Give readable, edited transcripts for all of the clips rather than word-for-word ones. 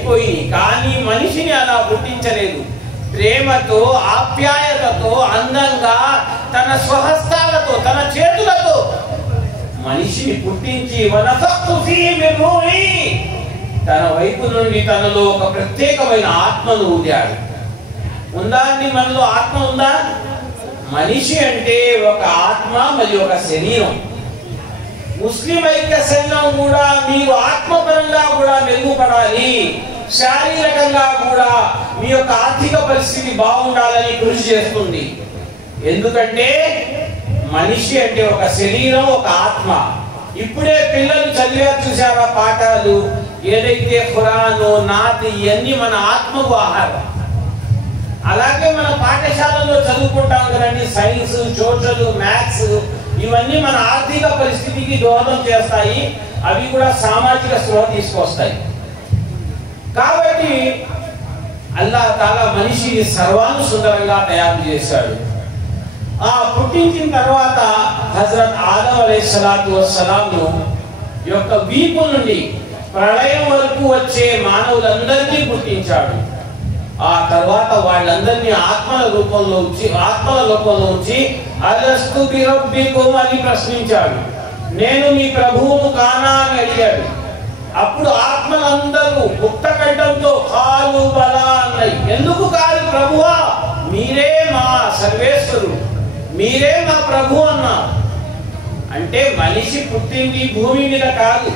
అయిపోయి, కానీ మనిషిని అలా పుట్టించలేదు. ప్రేమతో, ఆప్యాయతతో, అందంగా తన స్వహస్తాలతో, తన చేతులతో మనిషిని పుట్టించి వనఫఖ్తు ఫీహి మిన్ రూహి, తన వైపు నుండి తనలో ఒక ప్రత్యేకమైన ఆత్మను ఊదాడు. ఉందా అండి మనలో ఆత్మ ఉందా? మనిషి అంటే ఒక ఆత్మ మరియు ఒక శరీరం. ముస్లిం ఐక్య సంఘం కూడా మీరు ఆత్మపరంగా కూడా మెరుగుపడాలి, శారీరకంగా కూడా మీ యొక్క ఆర్థిక పరిస్థితి బాగుండాలని కృషి చేస్తుంది. ఎందుకంటే మనిషి అంటే ఒక శరీరం, ఒక ఆత్మ. ఇప్పుడే పిల్లలు చదివారు చూసారా పాఠాలు, ఏదైతే ఖురాను, నాత్ ఇవన్నీ మన ఆత్మకు ఆహారం. అలాగే మన పాఠశాలలో చదువుకుంటాం కదండి, సైన్స్, సోషల్, మ్యాథ్స్, ఇవన్నీ మన ఆర్థిక పరిస్థితికి దోహదం చేస్తాయి. అవి కూడా సామాజిక స్పృహ తీసుకొస్తాయి. కాబట్టి అల్లాహ్ తాలా మనిషిని సర్వానుసుందరంగా తయారు చేశాడు. ఆ పుట్టించిన తర్వాత హజరత్ ఆదం అలైహిస్సలాతు వస్సలాంను యొక్క వీపు నుండి ప్రళయం వరకు వచ్చే మానవులందరినీ పుట్టించాడు. ఆ తర్వాత వాళ్ళందరినీ ఆత్మల రూపంలో ఉంచి అలస్తు బిరబ్బికుం అని ప్రశ్నించాడు. నేను మీ ప్రభువును కానా అని అడిగాడు. అప్పుడు ఆత్మలందరూ ముక్త కంఠంతో కాలు బలా అన్నాయి. ఎందుకు కాదు ప్రభువా, మీరే మా సర్వేశ్వరుడు, మీరే మా ప్రభు అన్నారు. అంటే మనిషి పుట్టింది భూమి మీద కాదు,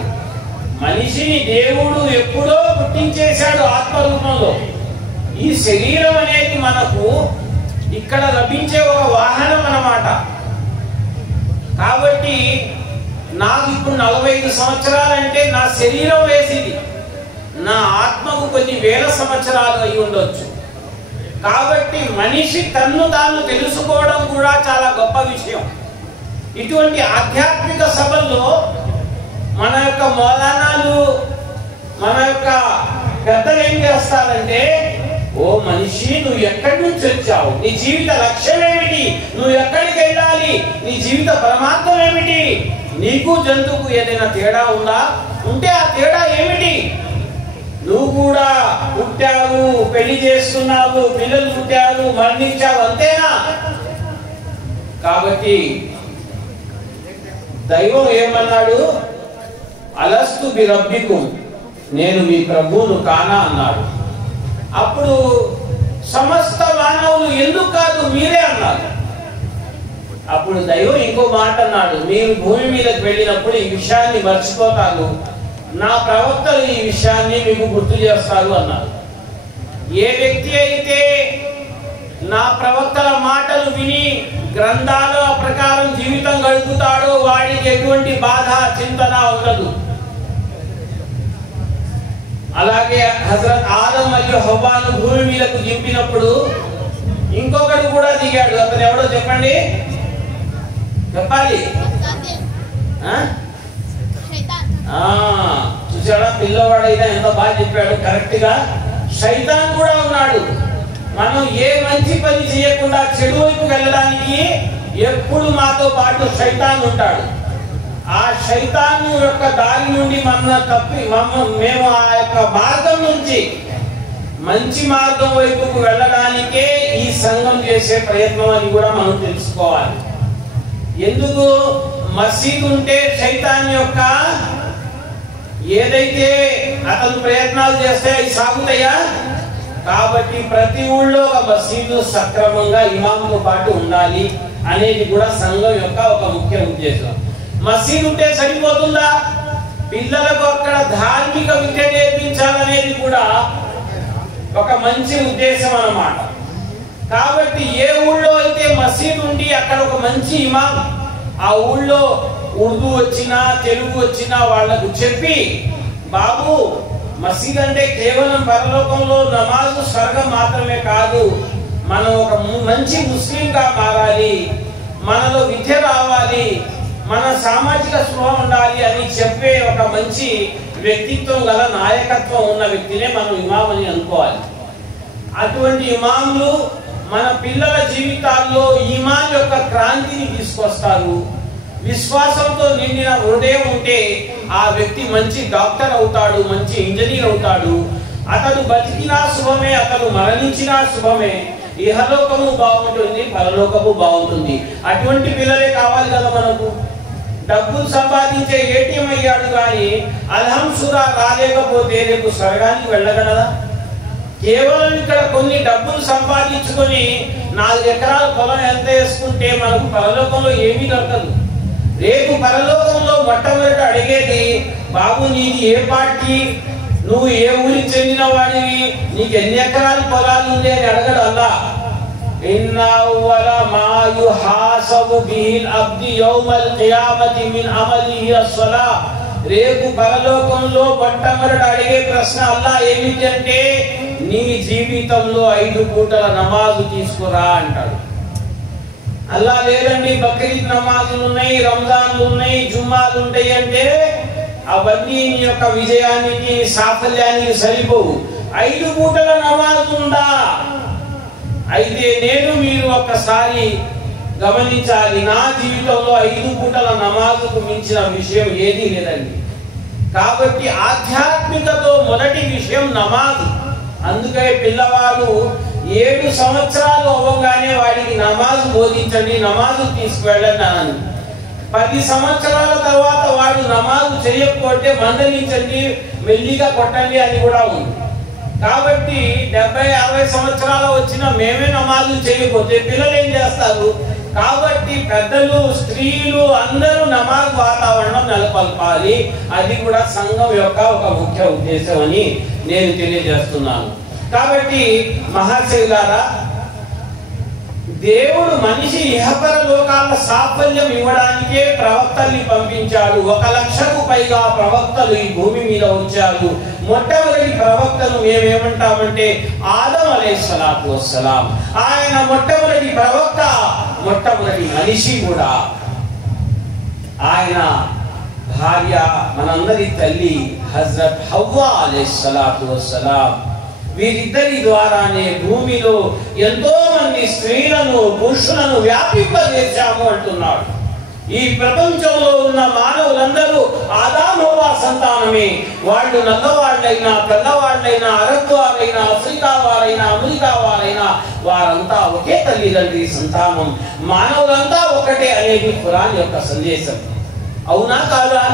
మనిషిని దేవుడు ఎప్పుడో పుట్టించేశాడు ఆత్మరూపంలో. ఈ శరీరం అనేది మనకు ఇక్కడ లభించే ఒక వాహనం అన్నమాట. కాబట్టి నాకు ఇప్పుడు 45 సంవత్సరాలంటే నా శరీరం వేసింది, నా ఆత్మకు కొన్ని వేల సంవత్సరాలు అయి ఉండొచ్చు. కాబట్టి మనిషి తన్ను తాను తెలుసుకోవడం కూడా చాలా గొప్ప విషయం. ఇటువంటి ఆధ్యాత్మిక సభల్లో మన యొక్క మౌలానాలు, మన యొక్క పెద్దలు ఏం చేస్తారంటే, ఓ మనిషి, నువ్వు ఎక్కడి నుంచి వచ్చావు, నీ జీవిత లక్ష్యం ఏమిటి, నువ్వు ఎక్కడికి వెళ్ళాలి, నీ జీవిత పరమార్థం ఏమిటి, నీకు జంతువుకు ఏదైనా తేడా ఉందా, ఉంటే ఆ తేడా ఏమిటి, నువ్వు కూడా పుట్టావు, పెళ్లి చేసుకున్నావు, పిల్లలు పుట్టావు, మరణించావు, అంతేనా? కాబట్టి దైవం ఏమన్నాడు? అలస్తు బిరబ్బికుం, నేను మీ ప్రభువును కానా అన్నాడు. అప్పుడు సమస్త మానవులు ఎందుకు కాదు మీరే అన్నారు. అప్పుడు దైవం ఇంకో మాట అన్నాడు, మీరు భూమి మీదకి వెళ్ళినప్పుడు ఈ విషయాన్ని మర్చిపోతారు, నా ప్రవక్తలు ఈ విషయాన్ని మీకు గుర్తు చేస్తారు అన్నారు. ఏ వ్యక్తి అయితే నా ప్రవక్తల మాటలు విని గ్రంథాల ప్రకారం జీవితం గడుపుతాడో వాడికి ఎటువంటి బాధ, చింతన ఉండదు. అలాగే హజరత్ ఆదం మరియు హవ్వాను భూమి మీదకు దింపినప్పుడు ఇంకొకడు కూడా దిగాడు. అతను ఎవడో చెప్పండి, చెప్పాలి. చూసాడా పిల్లవాడైనా ఎంత బాగా చెప్పాడు, కరెక్ట్ గా. శైతాన్ కూడా ఉన్నాడు. మనం ఏ మంచి పని చేయకుండా చెడు వైపు వెళ్ళడానికి ఎప్పుడు మాతో పాటు శైతాన్ ఉంటాడు. ఆ శైతాను యొక్క దారి నుండి మేము ఆ యొక్క మార్గం నుంచి మంచి మార్గం వైపుకు వెళ్ళడానికే ఈ సంఘం చేసే ప్రయత్నం అని కూడా మనం తెలుసుకోవాలి. ఎందుకు? మసీదు ఉంటే శైతాన్ యొక్క ఏదైతే అతను ప్రయత్నాలు చేస్తే అవి సాగుతాయా? కాబట్టి ప్రతి ఊళ్ళో ఒక మసీదు సక్రమంగా ఇమాంతో పాటు ఉండాలి అనేది కూడా సంఘం యొక్క ఒక ముఖ్య ఉద్దేశం. మసీదు ఉంటే సరిపోతుందా? పిల్లలకు అక్కడ ధార్మిక విద్య నేర్పించాలనేది కూడా ఒక మంచి ఉద్దేశం అన్నమాట. కాబట్టి ఏ ఊళ్ళో అయితే మసీదు ఉండి అక్కడ ఒక మంచి ఇమాం, ఆ ఊళ్ళో ఉర్దూ వచ్చినా తెలుగు వచ్చినా వాళ్లకు చెప్పి, బాబు మసీద్ అంటే కేవలం పరలోకంలో నమాజు స్వర్గం మాత్రమే కాదు, మనం ఒక మంచి ముస్లింగా మారాలి, మనలో విద్య రావాలి, మన సామాజిక స్పృహ ఉండాలి అని చెప్పే ఒక మంచి వ్యక్తిత్వం గల నాయకత్వం ఉన్న వ్యక్తినే మనం ఇమాం అని అనుకోవాలి. అటువంటి ఇమాంలు మన పిల్లల జీవితాల్లో ఈమాన్ యొక్క క్రాంతిని తీసుకొస్తారు. విశ్వాసంతో నిండిన హృదయం ఉంటే ఆ వ్యక్తి మంచి డాక్టర్ అవుతాడు, మంచి ఇంజనీర్ అవుతాడు, అతడు బతికినా శుభమే, అతడు మరణించినా శుభమే. ఇహలోకము బాగుంటుంది, పరలోకము బాగుంటుంది. అటువంటి పిల్లలే కావాలి కదా మనకు. డబ్బులు సంపాదించే ఏటీఎం అయ్యాడు కానీ అల్హంసురా రాలేకపోతే రేపు స్వర్గానికి వెళ్ళగలదా? కేవలం ఇక్కడ కొన్ని డబ్బులు సంపాదించుకొని 4 ఎకరాల పొలం ఎంత వేసుకుంటే మనకు పరలోకంలో ఏమీ దొరకదు. రేపు పరలోకంలో మొట్టమొదట అడిగేది, బాబు నీది ఏ పార్టీ, నువ్వు ఏ ఊరికి చెందిన వాడివి, నీకు ఎన్ని ఎకరాల పొలాలు ఉంది అని అడగడు అల్లా. ఇన్నా అవ్వల మా యుహాసబు బిహిల్ అబ్ది యౌమల్ ఖియామతి మిన్ అమలిహి అస్సలా. రేపు పరలోకంలో మొట్టమొదట అడిగే ప్రశ్న అల్లా ఏమిటి అంటే, నీ జీవితంలో 5 పూటల నమాజు తీసుకురా అంటాడు. అల్లా లేదండి బక్రీద్ నమాజులు ఉన్నాయి, రంజాన్లు ఉన్నాయి, జుమ్మాలు ఉంటాయి అంటే అవన్నీ నీ యొక్క విజయానికి సాఫల్యానికి సరిపోవు. 5 పూటల నమాజు ఉందా? అయితే నేను మీరు ఒక్కసారి గమనించాలి, నా జీవితంలో 5 పూటల నమాజుకు మించిన విషయం ఏదీ లేదండి. కాబట్టి ఆధ్యాత్మికతో మొదటి విషయం నమాజు. అందుకే పిల్లవాడు 7 సంవత్సరాలు అవ్వగానే వాడికి నమాజు బోధించండి, నమాజు తీసుకువెళ్ళండి అని. 10 సంవత్సరాల తర్వాత వాడు నమాజు చేయకపోతే మందలించండి, మెల్లిగా కొట్టండి అని కూడా ఉంది. కాబట్టి 70-60 సంవత్సరాలు వచ్చిన మేమే నమాజు చేయకపోతే పిల్లలు ఏం చేస్తారు? కాబట్టి పెద్దలు, స్త్రీలు అందరూ నమాజ్ వాతావరణం నెలకొల్పాలి. అది కూడా సంఘం యొక్క ఒక ముఖ్య ఉద్దేశం అని నేను తెలియజేస్తున్నాను. కాబట్టి మహాశయులారా, దేవుడు మనిషి ఇహపర లోకాల సాఫల్యం ఇవ్వడానికే ప్రవక్తల్ని పంపించాడు. 1,00,000కు పైగా ప్రవక్తలు ఈ భూమి మీద వచ్చారు. మొట్టమొదటి ప్రవక్తను మేమేమంటామంటే ఆదం అలైహిస్సలాతు వస్సలాం. ఆయన మొట్టమొదటి ప్రవక్త, మొట్టమొదటి మనిషి కూడా. ఆయన భార్య, మనందరి తల్లి హజరత్ హవ్వా అలైహిస్సలాతు వస్సలాం. వీరిద్దరి ద్వారానే భూమిలో ఎంతో మంది స్త్రీలను, పురుషులను వ్యాపింపజేశాము అంటున్నాడు. ఈ ప్రపంచంలో ఉన్న మానవులందరూ ఆదాము హవ్వా సంతానమే. వాళ్ళు నల్లవాళ్ళైనా, తెల్లవాళ్ళైనా, అరబ్ వారైనా, ఆఫ్రికా వారైనా, అమెరికా వారైనా వారంతా ఒకే తల్లిదండ్రి సంతానం. మానవులంతా ఒకటే అనేది ఖురాన్ యొక్క సందేశం. అవునా కాదా?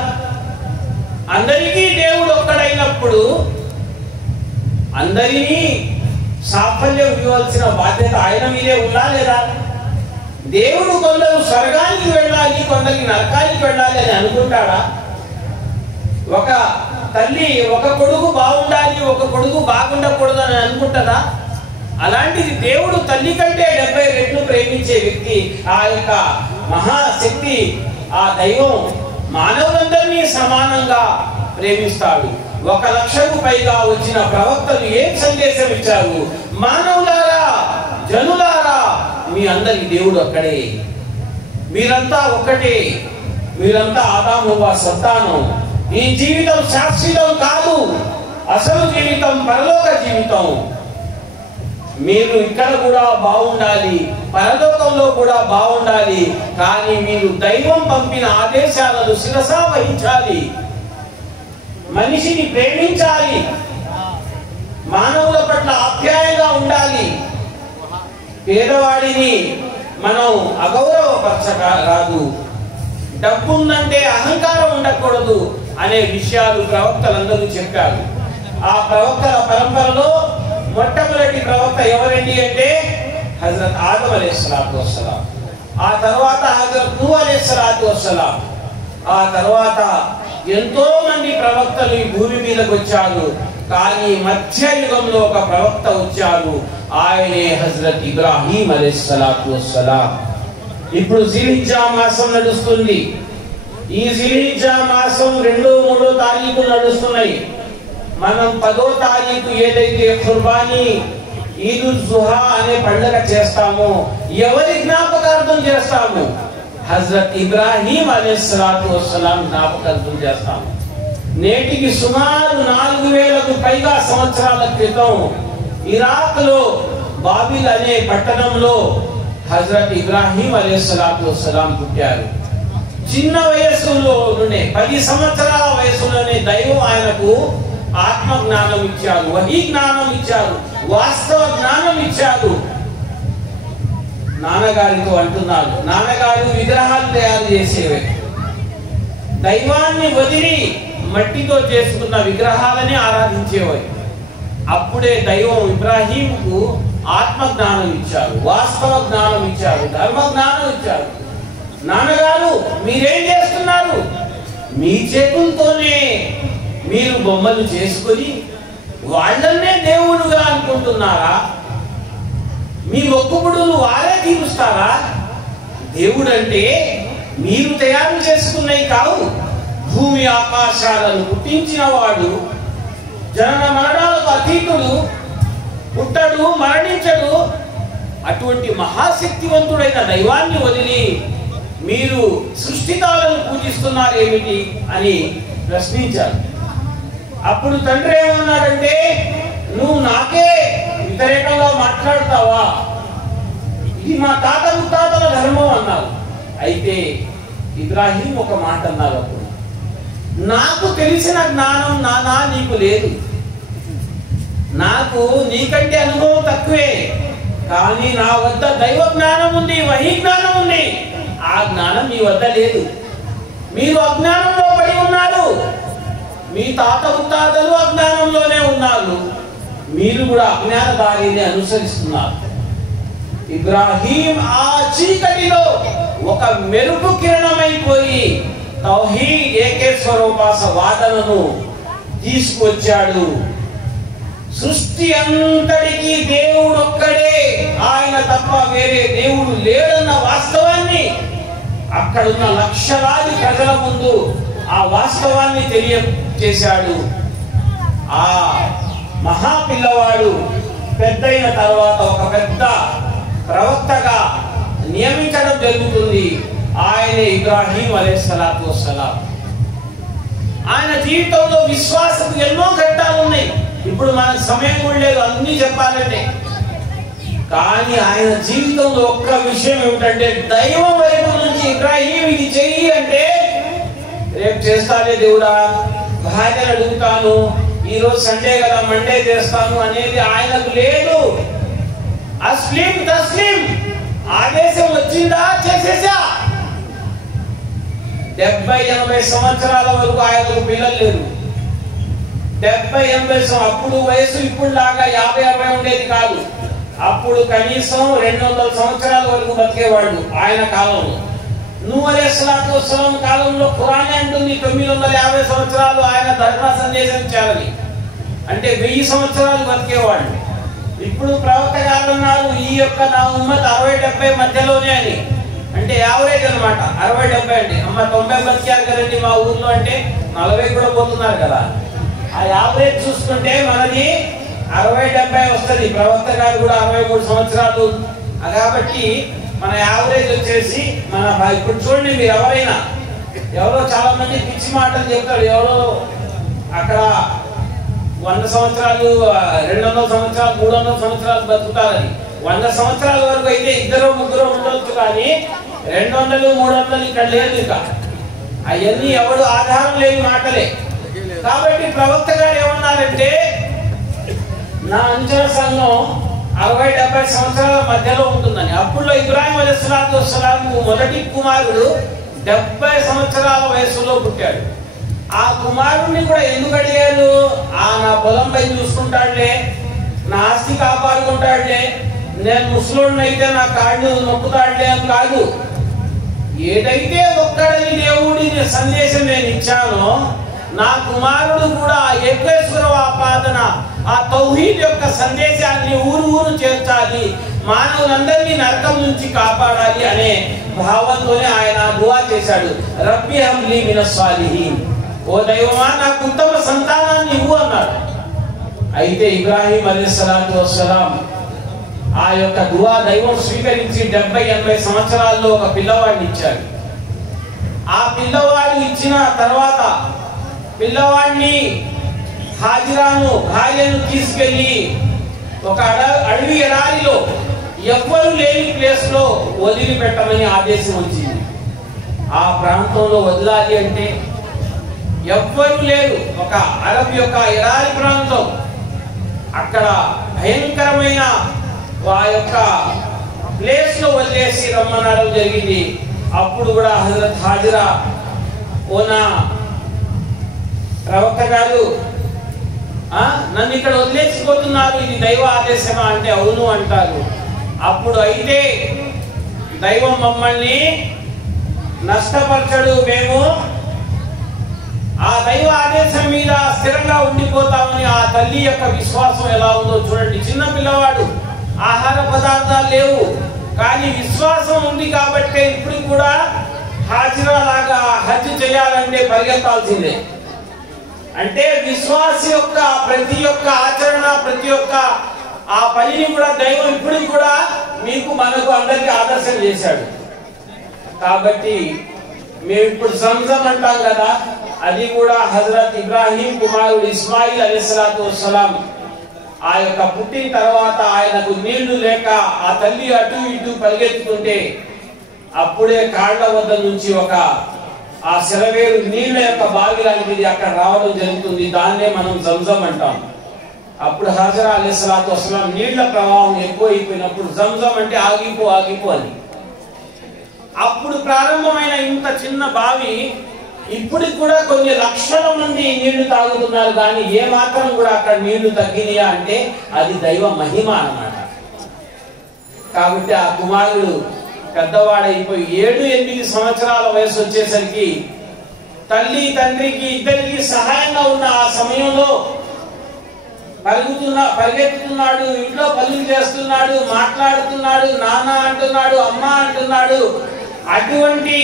అందరికీ దేవుడు ఒక్కడైనప్పుడు అందరినీ సాఫల్యం ఇవ్వాల్సిన బాధ్యత ఆయన మీదే ఉందా లేదా? దేవుడు కొందరు స్వర్గానికి వెళ్ళాలి, కొందరికి నరకానికి వెళ్ళాలి అని అనుకుంటాడా? ఒక తల్లి ఒక కొడుకు బాగుండాలి, ఒక కొడుకు బాగుండకూడదు అని అనుకుంటారా? అలాంటిది దేవుడు తల్లి కంటే 70 రెట్లు ప్రేమించే వ్యక్తి, ఆ యొక్క మహాశక్తి, ఆ దైవం మానవులందరినీ సమానంగా ప్రేమిస్తాడు. 1,00,000కు పైగా వచ్చిన ప్రవక్తలు ఏం సందేశం ఇచ్చారు? మానవులారా, జనులారా, మీ అందరి దేవుడు ఒక్కడే, మీరంతా ఒక్కటే, మీరంతా ఆదాము హవ్వా సంతానం. ఈ జీవితం శాశ్వతం కాదు, అసలు జీవితం పరలోక జీవితం. మీరు ఇక్కడ కూడా బాగుండాలి, పరలోకంలో కూడా బాగుండాలి. కానీ మీరు దైవం పంపిన ఆదేశాలను శిరస వహించాలి, మనిషిని ప్రేమించాలి, మానవుల పట్ల ఆప్యాయంగా ఉండాలి. పేదవాడిని మనం అగౌరవపరచరాదు, డబ్బుందంటే అహంకారం ఉండకూడదు అనే విషయాలు ప్రవక్తలందరూ చెప్పారు. ఆ ప్రవక్తల పరంపరలో మొట్టమొదటి ప్రవక్త ఎవరండి అంటే హజరత్ ఆదం అలైహిస్సలాతు వస్సలాం. ఆ తర్వాత హజరత్ నూహ్ అలైహిస్సలాతు వస్సలాం. ఆ తర్వాత ఎంతో మంది ప్రవక్తలు ఈ భూమి మీదకి వచ్చారు. కానీ మధ్యయుగంలో ఒక ప్రవక్త వచ్చారు, ఆయనే హజరత్ ఇబ్రాహీం అలైహిస్సలాతు వస్సలాం. ఇప్పుడు జిల్హిజ్జా మాసం నడుస్తుంది. ఈ జిల్హిజ్జా మాసం 2-3 తారీఖులు నడుస్తున్నాయి. మనం 10వ తారీఖు ఏదైతే ఖుర్బానీ ఈదుల్ జుహా అనే పండుగ చేస్తామో ఎవరి జ్ఞాపకార్థం చేస్తాము? హజరత్ ఇబ్రాహీం అలైహిస్సలాతు వస్సలాం జ్ఞాపకార్థం చేస్తాము. నేటికి సుమారు 4000కు పైగా సంవత్సరాల క్రితం ఇరాక్ లో బాబిల్ అనే పట్టణంలో హజరత్ ఇబ్రాహీం అలైహిస్సలాతు వస్సలాం పుట్టారు. చిన్న వయస్సులో నుండే 10 సంవత్సరాల వయసులోనే దైవం ఆయనకు ఆత్మ జ్ఞానం ఇచ్చారు, వహీ జ్ఞానం ఇచ్చారు, వాస్తవ జ్ఞానం ఇచ్చారు. నాన్నగారితో అంటున్నారు, నాన్నగారు విగ్రహాలు తయారు చేసేవి, దైవాన్ని వదిలి మట్టితో చేసుకున్న విగ్రహాలని ఆరాధించేవారు. అప్పుడే దైవం ఇబ్రాహీంకు ఆత్మ జ్ఞానం ఇచ్చారు, వాస్తవ జ్ఞానం ఇచ్చారు, ధర్మ జ్ఞానం ఇచ్చారు. నాన్నగారు మీరేం చేస్తున్నారు? మీ చేతులతోనే మీరు బొమ్మలు చేసుకొని వాళ్ళనే దేవుడుగా అనుకుంటున్నారా? మీ మొక్కుబడులు వారే తీరుస్తారా? దేవుడు అంటే మీరు తయారు చేసుకున్నవి కావు. భూమి ఆకాశాలను పుట్టించిన వాడు, జనన మరణాలకు అతీతుడు, పుట్టడు మరణించడు. అటువంటి మహాశక్తివంతుడైన దైవాన్ని వదిలి మీరు సృష్టితాలను పూజిస్తున్నారు ఏమిటి అని ప్రశ్నించారు. అప్పుడు తండ్రి ఏమన్నాడంటే, నువ్వు నాకే వ్యతిరేకంగా మాట్లాడతావా? ఇది మా తాత ముత్తాతల ధర్మం అన్నారు. అయితే ఇబ్రాహీం ఒక మాట అన్నారు, అప్పుడు నాకు తెలిసిన జ్ఞానం నానా నీకు లేదు, నాకు నీకంటే అనుభవం తక్కువే, కానీ నా వద్ద దైవ జ్ఞానం ఉంది, వహీ జ్ఞానం ఉంది. ఆ జ్ఞానం మీ వద్ద లేదు. మీరు అజ్ఞానంలో పడి ఉన్నారు. మీ తాత ముత్తాతలు అజ్ఞానంలోనే ఉన్నారు. మీరు కూడా అజ్ఞాన దారిని అనుసరిస్తున్నారు. ఇబ్రాహీం ఆ చీకటిలో ఒక మెరుపు కిరణమైపోయి తౌహీద్ ఏకేశ్వరోపాస వాదనను తీసుకొచ్చాడు. సృష్టి అంతటికి దేవుడు ఒక్కడే, ఆయన తప్ప వేరే దేవుడు లేడన్న వాస్తవాన్ని అక్కడున్న లక్షలాది ప్రజల ముందు ఆ వాస్తవాన్ని తెలియజేశాడు. ఆ మహాపిల్లవాడు పెద్దయిన తర్వాత ఒక పెద్ద ప్రవక్తగా నియమించడం జరుగుతుంది. ఆయనే ఇబ్రాహీం అలైహిస్సలాతు వస్సలాం. ఆయన జీవితంలో విశ్వాసపు ఎన్నో ఘట్టాలు ఉన్నాయి. ఇప్పుడు మనకు సమయం కూడా లేదు అన్ని చెప్పాలంటే. కానీ ఆయన జీవితంలో ఒక్క విషయం ఏమిటంటే, దైవం వైపు నుంచి ఇబ్రాహీం ఇది చెయ్యి అంటే రేపు చేస్తానే దేవుడా, భార్యను అడుగుతాను, ఈరోజు సండే కదా మండే చేస్తాను అనేది ఆయనకు లేదు. అస్లిం తస్లిం, ఆదేశం వచ్చిందా చేసేసా. 70-80 సంవత్సరాల వరకు ఆయనకు పిల్లలు లేరు. 70-80 అప్పుడు వయసు ఇప్పుడు లాగా 50-60 ఉండేది కాదు. అప్పుడు కనీసం 200 సంవత్సరాల వరకు బతికేవాళ్ళు ఆయన కాలంలో. నూహ్ అలైహిస్సలాతు వస్సలాం కాలంలో ఖురాన్ అంటుంది 950 సంవత్సరాలు ఆయన ధర్మ సందేశం ఇచ్చారని. అంటే 1000 సంవత్సరాలు బతికేవాళ్ళు. ఇప్పుడు ప్రవక్త గారు అన్నారు, ఈ యొక్క నా ఉమ్మత్ 60-70 మధ్యలోనే అని. అంటే యావరేజ్ అనమాట 60-70 అండి. అమ్మ 90 బతికారు కదండి మా ఊర్లో అంటే 40 కూడా పోతున్నారు కదా. ఆ యావరేజ్ చూసుకుంటే మనది 60-70 వస్తుంది. ప్రవక్త గారు కూడా 63 సంవత్సరాలు. కాబట్టి మన యావరేజ్ వచ్చేసి మన ఇప్పుడు చూడండి, మీరు ఎవరో చాలా మంది పిచ్చి మాటలు చెప్తారు. ఎవరో అక్కడ 100 సంవత్సరాలు 200 సంవత్సరాలు 300 సంవత్సరాలు బతుకుతారని. 100 సంవత్సరాల వరకు అయితే 2-3 ఉండొచ్చు, కానీ 200-300 ఇక్కడ లేదు. ఇక అవన్నీ ఎవడు ఆధారం లేని మాటలే. కాబట్టి ప్రవక్త గారు ఏమన్నారంటే, నా అంచనా సంఘం 60-70 సంవత్సరాల మధ్యలో ఉంటుందని. అప్పుడు ఇబ్రాహీం అలైహిస్సలాతు వస్సలాం మొదటి కుమారుడు 70 సంవత్సరాల వయసులో పుట్టాడు. ఆ కుమారుడిని కూడా ఎందుకు అడిగారు? నా పొలం పై చూసుకుంటాడులే, నా ఆస్తి కాపాడుకుంటాడులే, నేను ముసలోడిని అయితే నా కాళ్ళు నొక్కుతాడులే అని కాదు. ఏదైతే ఒక్కడని దేవుడి సందేశం నేను ఇచ్చానో, నా కుమారుడు కూడా ఏకేశ్వర ఆపాదన, ఆ తౌహీద్ యొక్క సందేశాన్ని ఊరు చేర్చాలి, మానవులందరినీ నరకం నుంచి కాపాడాలి అనే భావంతోనే ఆయన దుఆ చేశాడు. రబ్బి హబ్లీ మినస్ సాలిహీన్, ఓ దైవమా నాకు ఉత్తమ సంతానాన్ని ఇవ్వు అన్నాడు. అయితే ఇబ్రాహీం అలైహిస్సలాతు వస్సలాం ఆ యొక్క దుఆ దైవం స్వీకరించి 70-80 సంవత్సరాల్లో ఒక పిల్లవాడిని ఇచ్చాడు. ఆ పిల్లవాడు ఇచ్చిన తర్వాత పిల్లవాడిని హాజిరాను భార్యను తీసుకెళ్లి ఒక అడవి ఎడారిలో ఎవ్వరు లేని ప్లేస్ లో వదిలిపెట్టమని ఆదేశం వచ్చింది. ఆ ప్రాంతంలో వదలాలి అంటే ఎవ్వరూ లేరు. ఒక అరబ్ యొక్క ఎడారి ప్రాంతం, అక్కడ భయంకరమైన ఆ యొక్క ప్లేస్ లో వదిలేసి రమ్మనడం జరిగింది. అప్పుడు కూడా హజరత్ హాజరా ఓనా ప్రవక్త గారు నన్ను ఇక్కడ వదిలేసిపోతున్నారు, ఇది దైవ ఆదేశమా అంటే అవును అంటారు. అప్పుడు అయితే దైవం మమ్మల్ని నష్టపరచడు, మేము ఆ దైవ ఆదేశం మీద స్థిరంగా ఉండిపోతామని ఆ తల్లి యొక్క విశ్వాసం ఎలా ఉందో చూడండి. చిన్న పిల్లవాడు, ఆహార పదార్థాలు లేవు, కానీ విశ్వాసం ఉంది కాబట్టి ఇప్పుడు కూడా హాజిరా లాగా హజ్ చేయాలంటే పరిగెత్తాల్సిందే. అంటే విశ్వాస యొక్క ప్రతి ఒక్క ఆచరణ, ప్రతి ఒక్క ఆ పనిని కూడా దైవం ఇప్పుడు కూడా మీకు మనకు అందరికీ ఆదర్శం చేశాడు. కాబట్టి మేము ఇప్పుడు సంజం అంటాం కదా, అది కూడా హజరత్ ఇబ్రాహీం కుమారుడు ఇస్మాయిల్ అలైహిస్సలాతు వస్సలాం ఆ యొక్క పుట్టిన తర్వాత ఆయనకు నీళ్లు లేక ఆ తల్లి అటు ఇటు పరిగెత్తుకుంటే అప్పుడే కాళ్ళ వద్ద నుంచి ఒక ఆ సెలవేరు నీళ్ల యొక్క బావి లాంటిది అక్కడ రావడం జరుగుతుంది. దాన్నే మనం జంజం అంటాం. అప్పుడు హాజరా అలైహిస్సలాతు వస్సలాం నీళ్ల ప్రవాహం ఎక్కువైపోయినప్పుడు జంజం అంటే ఆగిపో అని అప్పుడు ప్రారంభమైన ఇంత చిన్న బావి ఇప్పటికి కూడా కొన్ని లక్షల మంది నీళ్లు తాగుతున్నారు. కానీ ఏ మాత్రం కూడా అక్కడ నీళ్లు తగ్గినాయా అంటే అది దైవ మహిమ అన్నమాట. కాబట్టి ఆ కుమారుడు పెద్దవాడైపోయి 7-8 సంవత్సరాల వయసు వచ్చేసరికి తల్లి తండ్రికి ఇద్దరికి సహాయంగా ఉన్న ఆ సమయంలో పరిగెత్తుతున్నాడు, ఇంట్లో పనులు చేస్తున్నాడు, మాట్లాడుతున్నాడు, నాన్న అంటున్నాడు, అమ్మ అంటున్నాడు. అటువంటి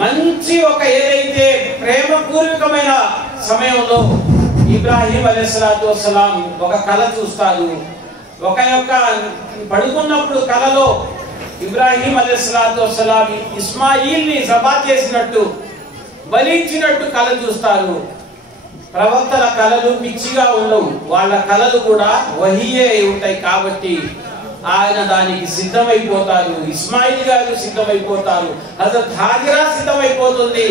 మంచి ఒక ఏదైతే ప్రేమపూర్వకమైన సమయంలో ఇబ్రాహీం అలైహిస్సలాతు వస్సలాం ఒక కళ చూస్తాడు. ఒక యొక్క పడుకున్నప్పుడు కళలో ఇబ్రాహీం అలైహిస్సలాతు వస్సలాం ఇస్మాయిల్ని జబా చేసినట్టు, బలించినట్టు కళ చూస్తారు. ప్రవక్తల కళలు పిచ్చిగా ఉండవు, వాళ్ళ కళలు కూడా వహీయే ఉంటాయి. కాబట్టి ఆయన దానికి సిద్ధమైపోతారు. ఇస్మాయిల్ గారు సిద్ధమైపోతారు, హజరత్ హాజిరా సిద్ధమైపోతుంది.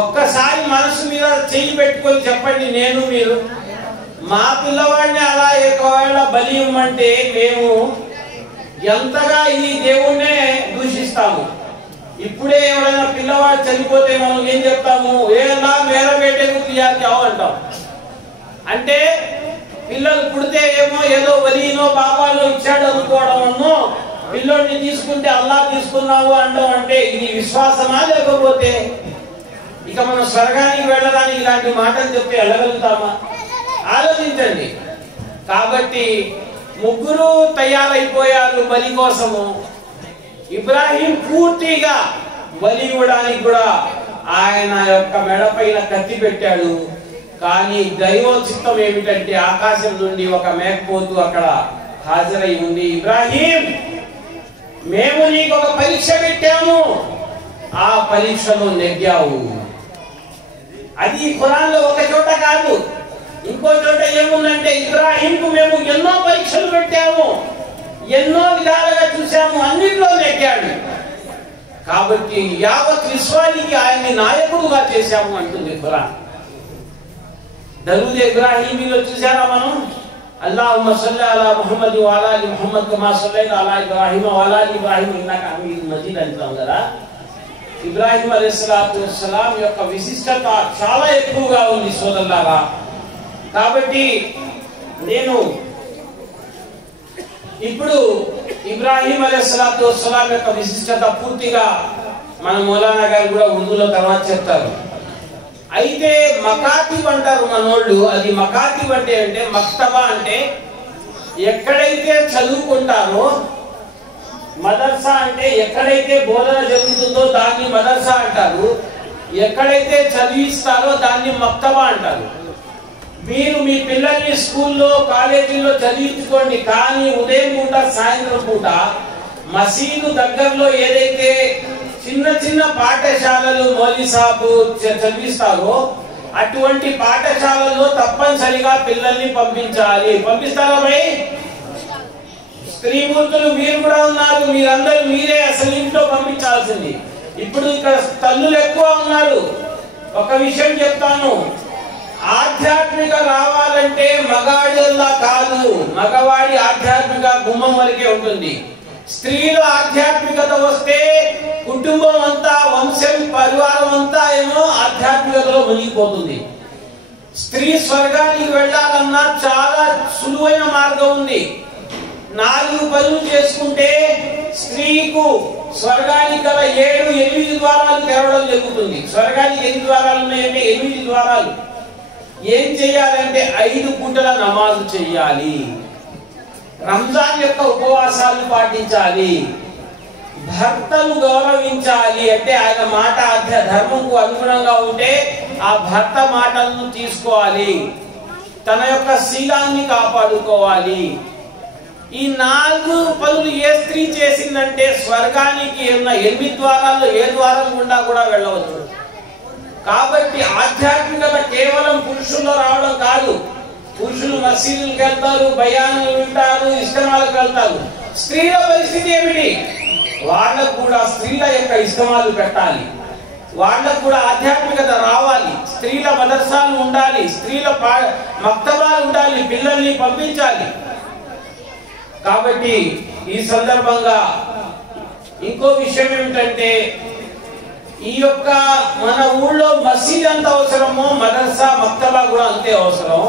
ఒక్కసారి మనసు మీద చెయ్యి పెట్టుకొని చెప్పండి, నేను మీరు మా పిల్లవాడిని అలా ఒకవేళ బలి ఇవ్వమంటే మేము ఎంతగా ఈ దేవుణ్ణే దూషిస్తాము. ఇప్పుడే ఎవరైనా పిల్లవాడు చనిపోతే మనం ఏం చెప్తాము, ఏలా మేర బేటకు తీయాలి అంటాం. అంటే పిల్లలు పుడితే ఏమో ఏదో వలీనో బాబాలో ఇచ్చాడు అనుకోవడమో, పిల్లోడిని తీసుకుంటే అల్లా తీసుకున్నావు అంటాం. అంటే ఇది విశ్వాసమా? లేకపోతే ఇక మనం స్వర్గానికి వెళ్ళడానికి ఇలాంటి మాటలు చెప్తే వెళ్ళగలుగుతామా? ఆలోచించండి. కాబట్టి ముగ్గురు తయారైపోయారు బలి కోసము. ఇబ్రాహీం పూర్తిగా బలి ఇవ్వడానికి కూడా ఆయన యొక్క మెడపైన కత్తి పెట్టాడు. కానీ దైవోచిత్తం ఏమిటంటే ఆకాశం నుండి ఒక మేకపోతు అక్కడ హాజరై ఉంది. ఇబ్రాహీం, మేము నీకు ఒక పరీక్ష పెట్టాము, ఆ పరీక్షలో నెగ్గావు. అది ఖురాన్లో ఒక చోట కాదు, ఇంకో చోట ఏముందంటే ఇబ్రాహీంకు మేము ఎన్నో పరీక్షలు పెట్టాము, ఎన్నో విధాలుగా చూసాము, అన్నింటిలో నెగ్గాడు. కాబట్టి యావత్ విశ్వానికి ఆయన్ని నాయకుడుగా చేశాము అంటుంది ఖురాన్. దరూద్ ఇబ్రాహీమీలో చూసారా మనం, అల్లాహుమ్మ సల్లి అలా ముహమ్మద్ వ అలా అలి ముహమ్మద్ కమా సల్లైత అలా ఇబ్రాహీమ వ అలా అలి ఇబ్రాహీమ ఇన్నక హమీదుం మజీద్ అంటాం కదా. ఇబ్రాహీం అలైహిస్సలాతు వస్సలాం యొక్క విశిష్టత చాలా ఎక్కువగా ఉంది సోదరులారా. కాబట్టి నేను ఇప్పుడు ఇబ్రాహీం అలైహిస్సలాతు వస్సలాం యొక్క విశిష్టత పూర్తిగా మన మౌలానా గారు కూడా ఉర్దూలో తర్వాత చెప్తారు. అయితే మకాతిబ్ అంటారు మనోళ్ళు. అది మకాతిబ్ అంటే మక్తబా అంటే ఎక్కడైతే చదువుకుంటారో, మదర్సా అంటే ఎక్కడైతే బోధన జరుగుతుందో దాన్ని మదర్సా అంటారు, ఎక్కడైతే చదివిస్తారో దాన్ని మక్తబా అంటారు. మీరు మీ పిల్లల్ని స్కూల్లో కాలేజీల్లో చదివించుకోండి, కానీ ఉదయం పూట సాయంత్రం పూట మసీదు దగ్గరలో ఏదైతే చిన్న చిన్న పాఠశాలలు మౌలీ సాబు చదివిస్తారో అటువంటి పాఠశాలల్లో తప్పనిసరిగా పిల్లల్ని పంపించాలి. పంపిస్తారా భయ్? స్త్రీమూర్తులు మీరు కూడా ఉన్నారు, మీరందరూ మీరే అసలు ఇంట్లో పంపించాల్సింది. ఇప్పుడు ఇక్కడ తల్లులు ఎక్కువ ఉన్నారు, ఒక విషయం చెప్తాను, ఆధ్యాత్మిక రావాలంటే మగాడిలా కాదు, మగవాడి ఆధ్యాత్మిక గుమ్మం వరకే ఉంటుంది. స్త్రీల ఆధ్యాత్మికత వస్తే కుటుంబం అంతా, వంశం, పరివారం అంతా ఏమో ఆధ్యాత్మికతలో మునిగిపోతుంది. స్త్రీ స్వర్గానికి వెళ్ళాలన్నా చాలా సులువైన మార్గం ఉంది. 4 పనులు చేసుకుంటే స్త్రీకు స్వర్గానికి గల 7-8 ద్వారాలు తెరవడం జరుగుతుంది. స్వర్గానికి ఎన్ని ద్వారాలు ఉన్నాయంటే 8 ద్వారాలు. ఏం చెయ్యాలంటే 5 పూటల నమాజు చెయ్యాలి, రంజాన్ యొక్క ఉపవాసాలు పాటించాలి, భర్తను గౌరవించాలి. అంటే ఆయన మాట ధర్మంకు అనుగుణంగా ఉంటే ఆ భర్త మాటలను తీసుకోవాలి, తన యొక్క శీలాన్ని కాపాడుకోవాలి. ఈ 4 పనులు ఏ స్త్రీ చేసిందంటే స్వర్గానికి 8 ద్వారాల్లో ఏ ద్వారం గుండా కూడా వెళ్ళవచ్చు. కాబట్టి ఆధ్యాత్మికత కేవలం పురుషుల్లో రావడం కాదు. పురుషులు మసీదులకు వెళ్తారు, బయాన్లు వింటారు, ఇష్టమాలకు వెళ్తారు. స్త్రీల పరిస్థితి ఏమిటి? వాళ్ళకు కూడా స్త్రీల యొక్క ఇష్టమాలు పెట్టాలి, వాళ్ళకు కూడా ఆధ్యాత్మికత రావాలి. స్త్రీల మదర్సాలు ఉండాలి, స్త్రీల మక్తబాలు ఉండాలి, పిల్లల్ని పంపించాలి. కాబట్టి ఈ సందర్భంగా ఇంకో విషయం ఏమిటంటే, ఈ యొక్క మన ఊళ్ళో మసీద్ ఎంత అవసరమో మదర్సా మక్తబా కూడా అంతే అవసరం.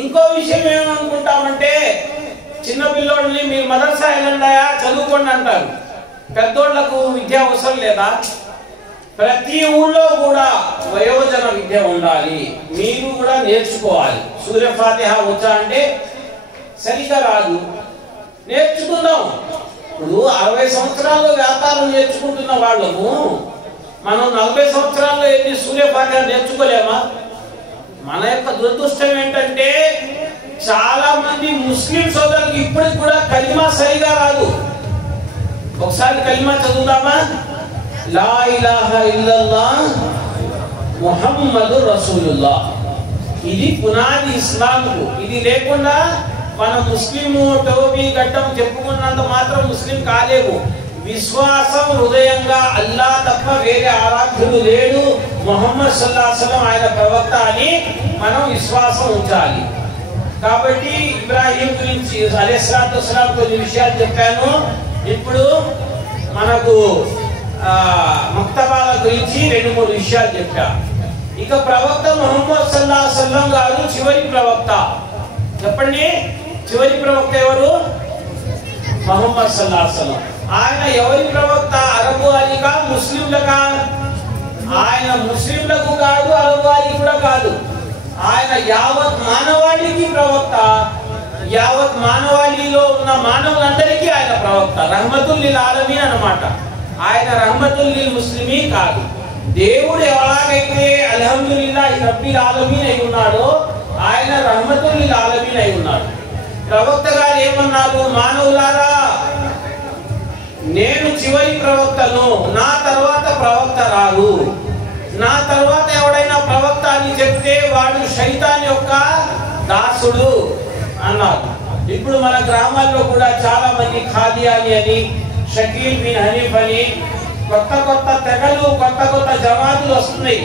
ఇంకో విషయం ఏమనుకుంటామంటే, చిన్న పిల్లోడిని మీరు మదర్సా వెళ్ళండాయా చదువుకోండి అంటారు. పెద్దోళ్లకు విద్య అవసరం లేదా? ప్రతి ఊళ్ళో కూడా వయోజన విద్య ఉండాలి, మీరు కూడా నేర్చుకోవాలి. సూర్య ఫాతిహా వచ్చా అంటే సరిగా రాదు, నేర్చుకుందాం. ఇప్పుడు 60 సంవత్సరాల్లో వ్యాపారం నేర్చుకుంటున్న వాళ్ళము మనం 40 సంవత్సరాల్లో ఎన్ని సూర్య ఫాతిహా నేర్చుకోలేమా? మన యొక్క దురదృష్టం ఏంటంటే చాలా మంది ముస్లిం సోదరులకు ఇప్పటికి కూడా కలిమా సరిగా రాదు. ఒకసారి కలిమా చదువుదామా? లా ఇలాహా ఇల్లల్లాహ్ ముహమ్మదు రసూలుల్లాహ్. ఇది పునాది ఇస్లాంకు. ఇది లేకుండా మన ముస్లిము టోబీ గడ్డం చెప్పుకున్నంత మాత్రం ముస్లిం కాలేవు. విశ్వాసం హృదయంగా అల్లా తప్ప వేరే ఆరాధ్యుడు లేడు, ముహమ్మద్ సల్లల్లాహు అలైహి వసల్లం ఆయన ప్రవక్త అని మనం విశ్వాసం ఉంచాలి. కాబట్టి ఇబ్రాహీం గురించి అలైహిస్సలాతు వస్సలాం కొన్ని విషయాలు చెప్పాను. ఇప్పుడు మనకు మక్తబాల గురించి 2-3 విషయాలు చెప్పా. ఇక ప్రవక్త ముహమ్మద్ సల్లల్లాహు అలైహి వసల్లం గారు చివరి ప్రవక్త. చెప్పండి, చివరి ప్రవక్త ఎవరు? ముహమ్మద్ సల్లల్లాహు అలైహి వసల్లం. ఆయన ఎవరి ప్రవక్త? అరబు అలీకా, ముస్లింలకా? ఆయన ముస్లింలకు కాదు, అరబు అలీ కూడా కాదు. ఆయన యావత్ మానవాళికి ప్రవక్త. యావత్ మానవాళిలో ఉన్న మానవులందరికీ ఆయన ప్రవక్త. రహ్మతుల్ లిల్ ఆలమీన్ అన్నమాట. ఆయన రహ్మతుల్ లిల్ ముస్లిమీన్ కాదు. దేవుడు ఎలాగైతే అల్హమ్దులిల్లాహి రబ్బిల్ ఆలమీన్ అయి ఉన్నాడో ఆయన రహ్మతుల్ లిల్ ఆలమీన్ అయి ఉన్నాడు. ప్రవక్త గారు ఏమన్నారు? మానవులారా, నేను చివరి ప్రవక్తను, నా తర్వాత ప్రవక్త రాదు. నా తర్వాత ఎవడైనా ప్రవక్త అని చెప్తే వాడు శైతాన్ యొక్క దాసుడు అన్నారు. ఇప్పుడు మన గ్రామాల్లో కూడా చాలా మంది ఖాదియాని అని, షకీల్ బిన్ హనీఫ్ అని కొత్త కొత్త తెగలు, కొత్త కొత్త జమాతులు వస్తున్నాయి.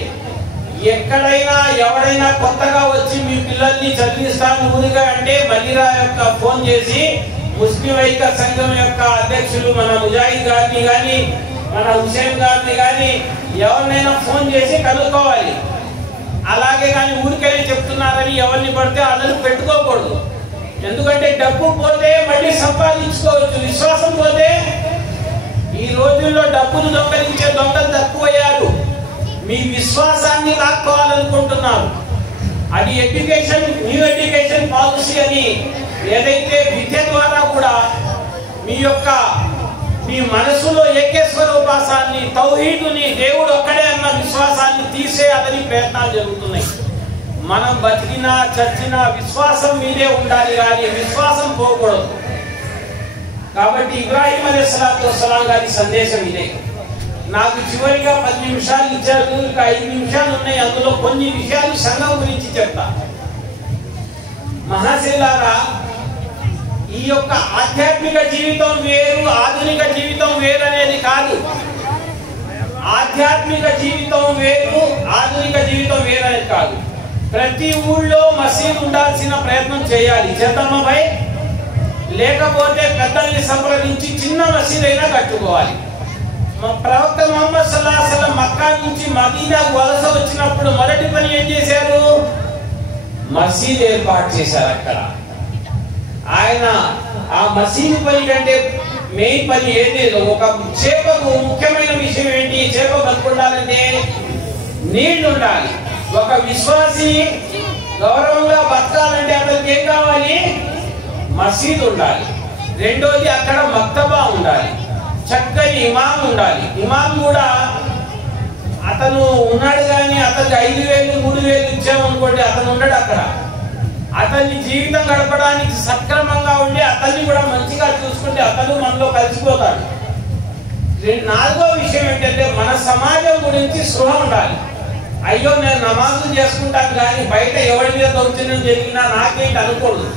ఎక్కడైనా ఎవడైనా కొత్తగా వచ్చి మీ పిల్లల్ని చదివిస్తాను ఊరిగా అంటే మదిరా యొక్క ఫోన్ చేసి ముస్లిం ఐక్య సంఘం యొక్క అధ్యక్షులు మన ముజాహిద్ గారిని కానీ, మన హుసేన్ గారిని కానీ ఎవరినైనా ఫోన్ చేసి కనుక్కోవాలి. అలాగే కానీ ఊరికైనా చెప్తున్నారని ఎవరిని పడితే వాళ్ళని పెట్టుకోకూడదు. ఎందుకంటే డబ్బు పోతే మళ్ళీ సంపాదించుకోవచ్చు, విశ్వాసం పోతే. ఈ రోజుల్లో డబ్బును దొంగలించే దొంగలు తక్కువయ్యారు. మీ విశ్వాసాన్ని లాక్కోవాలనుకుంటున్నారు. అది ఎడ్యుకేషన్, న్యూ ఎడ్యుకేషన్ పాలసీ అని ఏదైతే విద్య ద్వారా కూడా మీ మనసులో ఏకేశ్వర ఉపాసాన్ని, తౌహీదుని, దేవుడు ఒక్కడే అన్న విశ్వాసాన్ని తీసేయాలని ప్రయత్నాలు జరుగుతున్నాయి. మనం బతికినా చచ్చినా విశ్వాసం మీదే ఉండాలి కానీ విశ్వాసం పోకూడదు. కాబట్టి ఇబ్రాహీం అలైహిస్సలాతు వస్సలాం గారి సందేశం ఇదే. నాకు చివరిగా 10 నిమిషాలు ఇచ్చారు, ఇంకా 5 నిమిషాలు ఉన్నాయి. అందులో కొన్ని విషయాలు సంఘం గురించి చెప్తా. మహాశిల్లారా, ఈ యొక్క ఆధ్యాత్మిక జీవితం వేరు, ఆధునిక జీవితం వేరు అనేది కాదు. ఆధ్యాత్మిక జీవితం వేరు, ఆధునిక జీవితం వేరు అనేది కాదు. ప్రతి ఊళ్ళో మసీదు ఉండాల్సిన ప్రయత్నం చేయాలి. చేద్దామపై లేకపోతే పెద్దల్ని సంప్రదించి చిన్న మసీదు అయినా కట్టుకోవాలి. ప్రవక్త ముహమ్మద్ సల్లల్లాహు అలైహి వసల్లం మక్కా నుంచి మదీనాకు వలస వచ్చినప్పుడు మొదటి పని ఏం చేశారు? మసీదు ఏర్పాటు చేశారు. అక్కడ ఆయన ఆ మసీదు పని కంటే మెయిన్ పని ఏది? ఒక చేపకు ముఖ్యమైన విషయం ఏంటి? చేప బతుకుండాలంటే నీళ్లు ఉండాలి. ఒక విశ్వాసి గౌరవంగా బతకాలంటే అతనికి ఏం కావాలి? మసీదు ఉండాలి. రెండోది అక్కడ మక్తబా ఉండాలి, చక్కని ఇమాం ఉండాలి. ఇమాం కూడా అతను ఉన్నాడు కానీ అతనికి 5,000 3,000 ఇచ్చామనుకోండి, అతను ఉన్నాడు అక్కడ. అతన్ని జీవితం గడపడానికి సక్రమంగా ఉండి అతన్ని కూడా మంచిగా చూసుకుంటే అతను మనలో కలిసిపోతాడు. నాలుగో విషయం ఏంటంటే మన సమాజం గురించి స్పృహ ఉండాలి. అయ్యో నేను నమాజులు చేసుకుంటాను కానీ బయట ఎవరి మీద దౌర్జన్యం జరిగినా నాకేంటి అనకూడదు.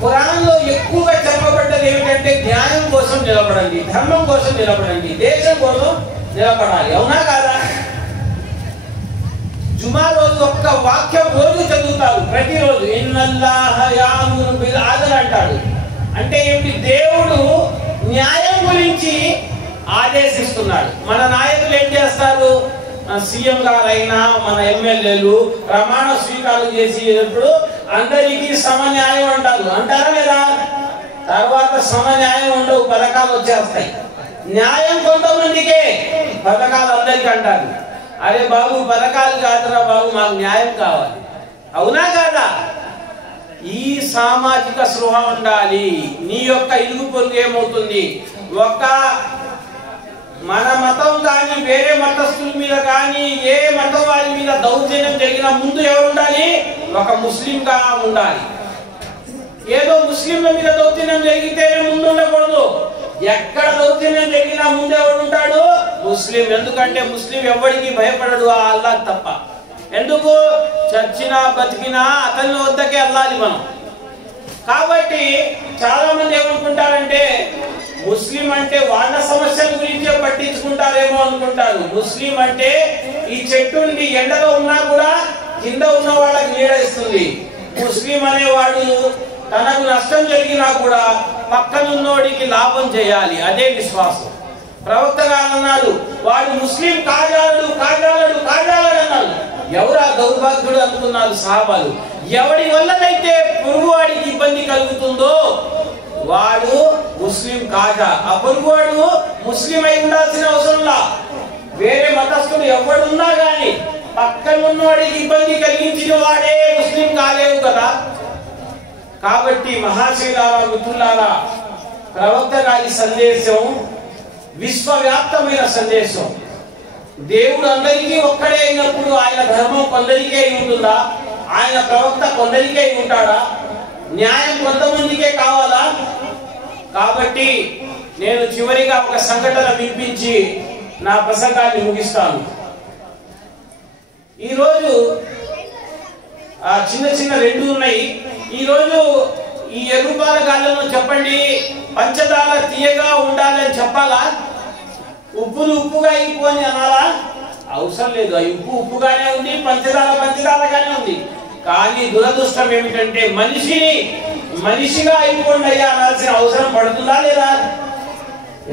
ఖురాన్లో ఎక్కువగా చెప్పబడ్డది ఏమిటంటే న్యాయం కోసం నిలబడండి, ధర్మం కోసం నిలబడండి, దేశం కోసం నిలబడాలి. అవునా కాదా? జుమా రోజు ఒక్క వాక్యం రోజు చదువుతారు, ప్రతిరోజు. ఇన్నల్లాహ యఅమురు బిల్ అద్ల్ అంటాడు. అంటే ఏమిటి? దేవుడు న్యాయం గురించి ఆదేశిస్తున్నాడు. మన నాయకులు ఏం చేస్తారు? సీఎం గారైనా మన ఎమ్మెల్యేలు ప్రమాణ స్వీకారం చేసేటప్పుడు అందరికీ సమన్యాయం అంటారు. అంటారా లేదా? తర్వాత సమన్యాయం ఉండవు, పథకాలు వచ్చేస్తాయి. న్యాయం కొంతమందికే, పథకాలు అందరికీ అంటారు. అరే బాబు పథకాలు కాదురా బాబు, మాకు న్యాయం కావాలి. అవునా కాదా? ఈ సామాజిక స్పృహ ఉండాలి. నీ యొక్క ఇరుగు పొరుగు ఏమవుతుంది? ఒక మన మతం కానీ వేరే మతస్థుల మీద కానీ ఏ మతం వారి మీద దౌర్జన్యం జరిగిన ముందు ఎవరు ఉండాలి? ఒక ముస్లింగా ఉండాలి. ఏదో ముస్లింల మీద దౌర్జన్యం జరిగితేనే ముందు ఉండకూడదు. ఎక్కడ దౌర్జన్యం జరిగినా ముందు ఎవరు ఉంటాడు? ముస్లిం. ఎందుకంటే ముస్లిం ఎవరికి భయపడడు, ఆ అల్లాహ్ తప్ప. ఎందుకు? చచ్చినా బతికినా అతని వద్దకే వెళ్ళాలి మనం. కాబట్టి చాలా మంది ఏమనుకుంటారంటే ముస్లిం అంటే వాళ్ళ సమస్యల గురించే పట్టించుకుంటారేమో అనుకుంటారు. ముస్లిం అంటే ఈ చెట్టు నుండి ఎండలో ఉన్నా కూడా కింద ఉన్న వాళ్ళకి నీడ ఇస్తుంది. ముస్లిం అనేవాడు తనకు నష్టం జరిగినా కూడా పక్కనున్నోడికి లాభం చేయాలి, అదే విశ్వాసం. ప్రవక్త గారు అన్నారు, వాడు ముస్లిం కాజాలడు కాజాలడు కాజాలడు అన్నారు. ఎవరా దౌర్భాగ్యుడు అనుకున్నారు సహాబాలు. ఎవడి వల్లనైతే పొరుగువాడికి ఇబ్బంది కలుగుతుందో వాడు ముస్లిం కాజా. ఆ పొరుగువాడు ముస్లిం అయి ఉండాల్సిన అవసరంలా. వేరే మతస్థుడు ఎవడున్నా గాని పక్కనున్నవాడికి ఇబ్బంది కలిగించిన వాడే ముస్లిం కాలేవు కదా. కాబట్టి మహాశైలారా, మిత్రులారా, ప్రవక్త గారి సందేశం విశ్వవ్యాప్తమైన సందేశం. దేవుడు అందరికీ ఒక్కడే అయినప్పుడు ఆయన ధర్మం కొందరికే ఉంటుందా? ఆయన ప్రవక్త కొందరికే ఉంటాడా? న్యాయం కొంతమందికే కావాలా? కాబట్టి నేను చివరిగా ఒక సంఘటన వినిపించి నా ప్రసంగాన్ని ముగిస్తాను. ఈరోజు చిన్న చిన్న రెండు ఉన్నాయి. ఈరోజు ఈ ఎర్రుపాల గాళ్ళను చెప్పండి, పంచదార తీయగా ఉండాలని చెప్పాలా? ఉప్పును ఉప్పుగా అయిపోని అనాలా? అవసరం లేదు. ఆ ఉప్పు ఉప్పుగానే ఉంది, పంచదార పంచదారగానే ఉంది. కానీ దురదృష్టం ఏమిటంటే మనిషిగా అయిపోండి అయ్యా అనాల్సిన అవసరం పడుతుందా లేదా?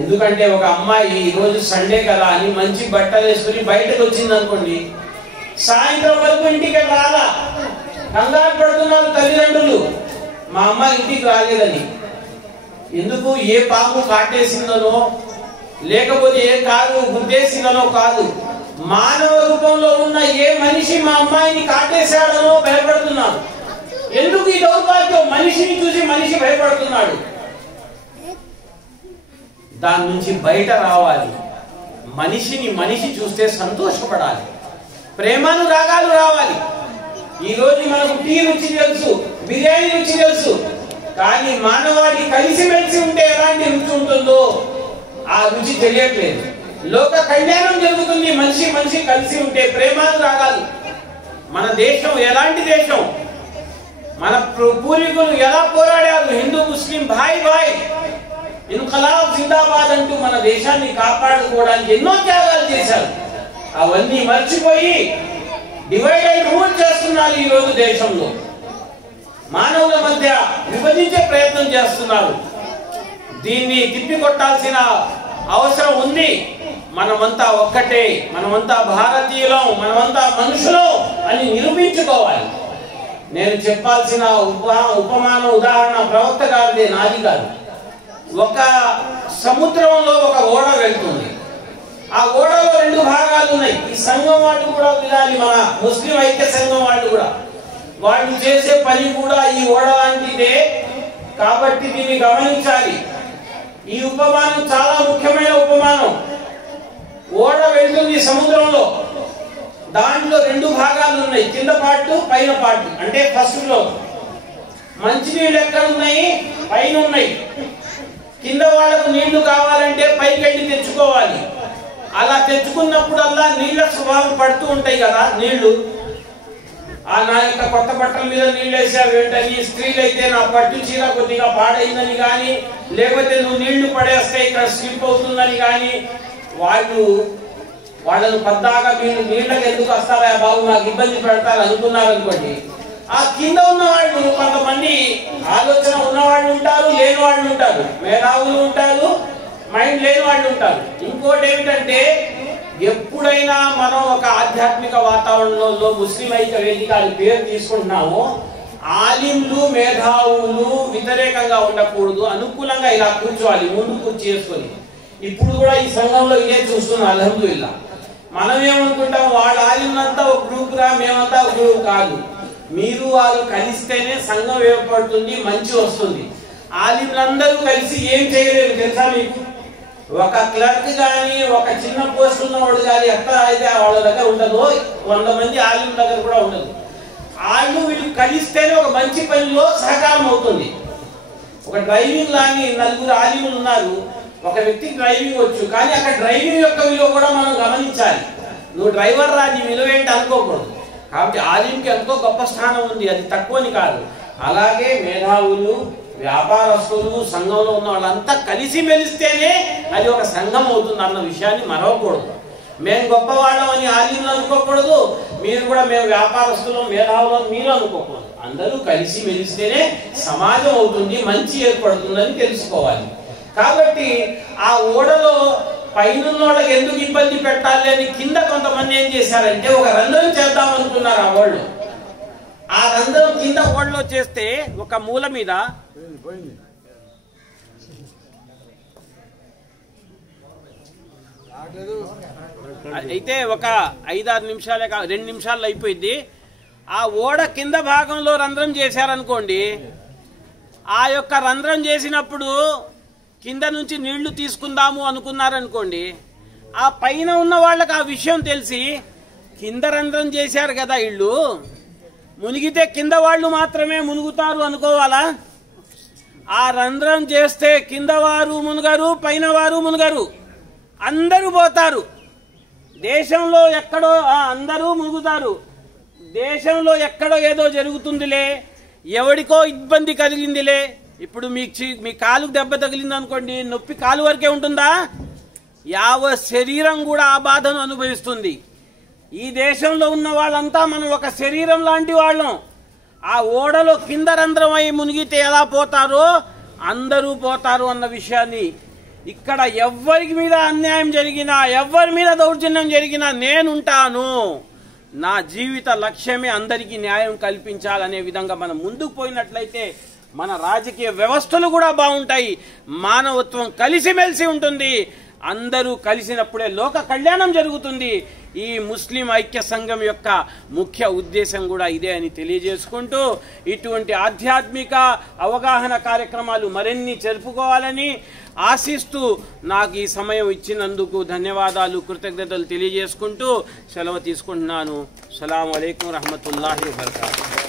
ఎందుకంటే ఒక అమ్మాయి ఈ రోజు సండే కదా అని మంచి బట్టలు వేసుకుని బయటకు వచ్చింది అనుకోండి, సాయంత్రం వరకు ఇంటికి రాలా. కంగారు పడుతున్నారు తల్లిదండ్రులు, మా అమ్మ ఇంటికి రాలేదని. ఎందుకు? ఏ పాము కాటేసిందనో లేకపోతే ఏ కారు గుద్దేసిందనో కాదు, మానవ రూపంలో ఉన్న ఏ మనిషి మా అమ్మాయిని కాటేశాడనో భయపడుతున్నారు. ఎందుకు ఈ దౌర్భాగ్యం? మనిషిని చూసి మనిషి భయపడుతున్నాడు. దాని నుంచి బయట రావాలి. మనిషిని మనిషి చూస్తే సంతోషపడాలి, ప్రేమానురాగాలు రావాలి. ఈ రోజు మనకు టీ రుచి తెలుసు, బిర్యానీ రుచి తెలుసు, కానీ మానవాళి కలిసిమెలిసి ఉంటే ఎలాంటి రుచి ఉంటుందో ఆ రుచి తెలియట్లేదు. లోక కళ్యాణం జరుగుతుంది మనిషి కలిసి ఉంటే, ప్రేమానురాగాలు. మన దేశం ఎలాంటి దేశం? మన పూర్వీకులు ఎలా పోరాడారు? హిందూ ముస్లిం భాయ్ భాయ్, ఇన్కో ఇన్కలాబ్ జిందాబాద్ అంటూ మన దేశాన్ని కాపాడుకోవడానికి ఎన్నో త్యాగాలు చేశారు. అవన్నీ మర్చిపోయి డివైడ్ అండ్ రూల్ చేస్తున్నారు. ఈ రోజు దేశంలో మానవుల మధ్య విభజించే ప్రయత్నం చేస్తున్నారు. దీన్ని తిప్పికొట్టాల్సిన అవసరం ఉంది. మనమంతా ఒక్కటే, మనమంతా భారతీయులం, మనమంతా మనుషులం అని నిరూపించుకోవాలి. నేను చెప్పాల్సిన ఉపమాన ఉదాహరణ ప్రవక్త గారిదే, నాది కాదు. ఒక సముద్రంలో ఒక ఓడ వెళ్తుంది. ఆ ఓడలో 2 భాగాలు ఉన్నాయి. ఈ సంఘం వాళ్ళు కూడా వినాలి, మన ముస్లిం ఐక్య సంఘం వాళ్ళు కూడా. వాళ్ళు చేసే పని కూడా ఈ ఓడ లాంటిదే కాబట్టి దీన్ని గమనించాలి. ఈ ఉపమానం చాలా ముఖ్యమైన ఉపమానం. ఓడ వెళ్తుంది సముద్రంలో, దాంట్లో 2 భాగాలు ఉన్నాయి, కింద పార్ట్ పైన పార్ట్. అంటే ఫస్ట్ ఫ్లోర్. మంచినీళ్ళు ఎక్కడ ఉన్నాయి? పైన ఉన్నాయి. కింద వాళ్ళకు నీళ్లు కావాలంటే పైకి వెళ్ళి తెచ్చుకోవాలి. అలా తెచ్చుకున్నప్పుడల్లా నీళ్ళ స్వభావం పడుతూ ఉంటాయి కదా నీళ్లు. నా యొక్క కొత్త బట్టల మీద నీళ్ళు వేసావు ఏంటని, స్త్రీలు అయితే నా పట్టు చీర కొద్దిగా పాడైందని కానీ, లేకపోతే నువ్వు నీళ్లు పడేస్తే ఇక్కడ స్లిప్ అవుతుందని కానీ, వాళ్ళను పద్దాగా మీరు నీళ్ళకి ఎందుకు వస్తారా బాబు, నాకు ఇబ్బంది పెడతారు అనుకున్నారు అనుకోండి. ఆ కింద ఉన్న వాళ్ళు కొంతమంది ఆలోచన ఉన్నవాళ్ళు ఉంటారు, లేని వాళ్ళు ఉంటారు, మేధావులు ఉంటారు, మైండ్ లేని వాళ్ళు ఉంటారు. ఇంకోటి ఏమిటంటే, ఎప్పుడైనా మనం ఒక ఆధ్యాత్మిక వాతావరణంలో ముస్లిం ఐక్య వేదిక పేరు తీసుకుంటున్నామో, ఆలింలు మేధావులు వ్యతిరేకంగా ఉండకూడదు, అనుకూలంగా ఇలా కూర్చోవాలి, ముందు కూర్చు చేసుకొని. ఇప్పుడు కూడా ఈ సంఘంలో ఇదే చూస్తున్నాం అల్హమ్దులిల్లా. మనం ఏమనుకుంటాం, వాళ్ళ ఆలింలంతా ఒక గ్రూప్ రా, మేమంతా ఒక గ్రూప్ కాదు. మీరు వారు కలిస్తేనే సంఘం ఏర్పడుతుంది, మంచి వస్తుంది. ఆలింలందరూ కలిసి ఏం చేయలేరు తెలుసా మీకు? ఒక క్లర్క్ కానీ, ఒక చిన్న పోస్ట్ ఉన్నవాడు కానీ ఎక్కడ అయితే వాళ్ళ దగ్గర ఉండదు, 100 మంది ఆలిం దగ్గర కూడా ఉండదు. వీళ్ళు కలిస్తేనే ఒక మంచి పనిలో సహకారం అవుతుంది. ఒక డ్రైవింగ్ లాని 4 ఆలిములు ఉన్నారు. ఒక వ్యక్తికి డ్రైవింగ్ వచ్చు, కానీ అక్కడ డ్రైవింగ్ యొక్క విలువ కూడా మనం గమనించాలి. నువ్వు డ్రైవర్ రా, నీ విలువ ఏంటి అనుకోకూడదు. కాబట్టి ఆలింకి ఎంతో గొప్ప స్థానం ఉంది, అది తక్కువని కాదు. అలాగే మేధావులు, వ్యాపారస్తులు, సంఘంలో ఉన్న వాళ్ళంతా కలిసి మెలిస్తేనే అది ఒక సంఘం అవుతుంది అన్న విషయాన్ని మరవకూడదు. మేము గొప్పవాళ్ళం అని ఆలింలు అనుకోకూడదు, మీరు కూడా మేము వ్యాపారస్తులు మేధావులు మీరు అనుకోకూడదు. అందరూ కలిసి మెలిస్తేనే సమాజం అవుతుంది, మంచి ఏర్పడుతుందని తెలుసుకోవాలి. కాబట్టి ఆ ఓడలో పైన వాళ్ళకి ఎందుకు ఇబ్బంది పెట్టాలి అని కింద కొంతమంది ఏం చేశారంటే, ఒక రంధ్రం చేద్దాం అనుకున్నారు. ఆ ఓళ్ళు ఆ రంధ్రం కింద ఓడలో చేస్తే ఒక మూల మీద అయితే ఒక 5-6 నిమిషాలే 2 నిమిషాల్లో అయిపోయింది. ఆ ఓడ కింద భాగంలో రంధ్రం చేశారనుకోండి, ఆ యొక్క రంధ్రం చేసినప్పుడు కింద నుంచి నీళ్లు తీసుకుందాము అనుకున్నారనుకోండి, ఆ పైన ఉన్న వాళ్ళకి ఆ విషయం తెలిసి కింద రంధ్రం చేశారు కదా ఇళ్ళు, మునిగితే కింద వాళ్ళు మాత్రమే మునుగుతారు అనుకోవాలా? ఆ రంధ్రం చేస్తే కింద వారు మునుగరు, పైన వారు మునుగరు, అందరూ పోతారు. దేశంలో ఎక్కడో అందరూ మునుగుతారు. దేశంలో ఎక్కడో ఏదో జరుగుతుందిలే, ఎవడికో ఇబ్బంది కలిగిందిలే. ఇప్పుడు మీ కాలుకు దెబ్బ తగిలింది అనుకోండి, నొప్పి కాలు వరకే ఉంటుందా? యావత్ శరీరం కూడా ఆ బాధను అనుభవిస్తుంది. ఈ దేశంలో ఉన్న వాళ్ళంతా మనం ఒక శరీరం లాంటి వాళ్ళం. ఆ ఓడలో కింద రంధ్రం అయి మునిగితే ఎలా పోతారో అందరూ పోతారు అన్న విషయాన్ని, ఇక్కడ ఎవ్వరికి మీద అన్యాయం జరిగినా, ఎవ్వరి మీద దౌర్జన్యం జరిగినా నేనుంటాను. నా జీవిత లక్ష్యమే అందరికీ న్యాయం కల్పించాలనే విధంగా మనం ముందుకు పోయినట్లయితే మన రాజకీయ వ్యవస్థలు కూడా బాగుంటాయి, మానవత్వం కలిసిమెలిసి ఉంటుంది. అందరూ కలిసినప్పుడే లోక కళ్యాణం జరుగుతుంది. ఈ ముస్లిం ఐక్య సంఘం యొక్క ముఖ్య ఉద్దేశం కూడా ఇదే అని తెలియజేసుకుంటూ, ఇటువంటి ఆధ్యాత్మిక అవగాహన కార్యక్రమాలు మరిన్ని జరుపుకోవాలని ఆశిస్తూ నాకు ఈ సమయం ఇచ్చినందుకు ధన్యవాదాలు, కృతజ్ఞతలు తెలియజేసుకుంటూ సెలవు తీసుకుంటున్నాను. అస్సలాము అలైకుం వరహ్మతుల్లాహి వబరకాతుహు.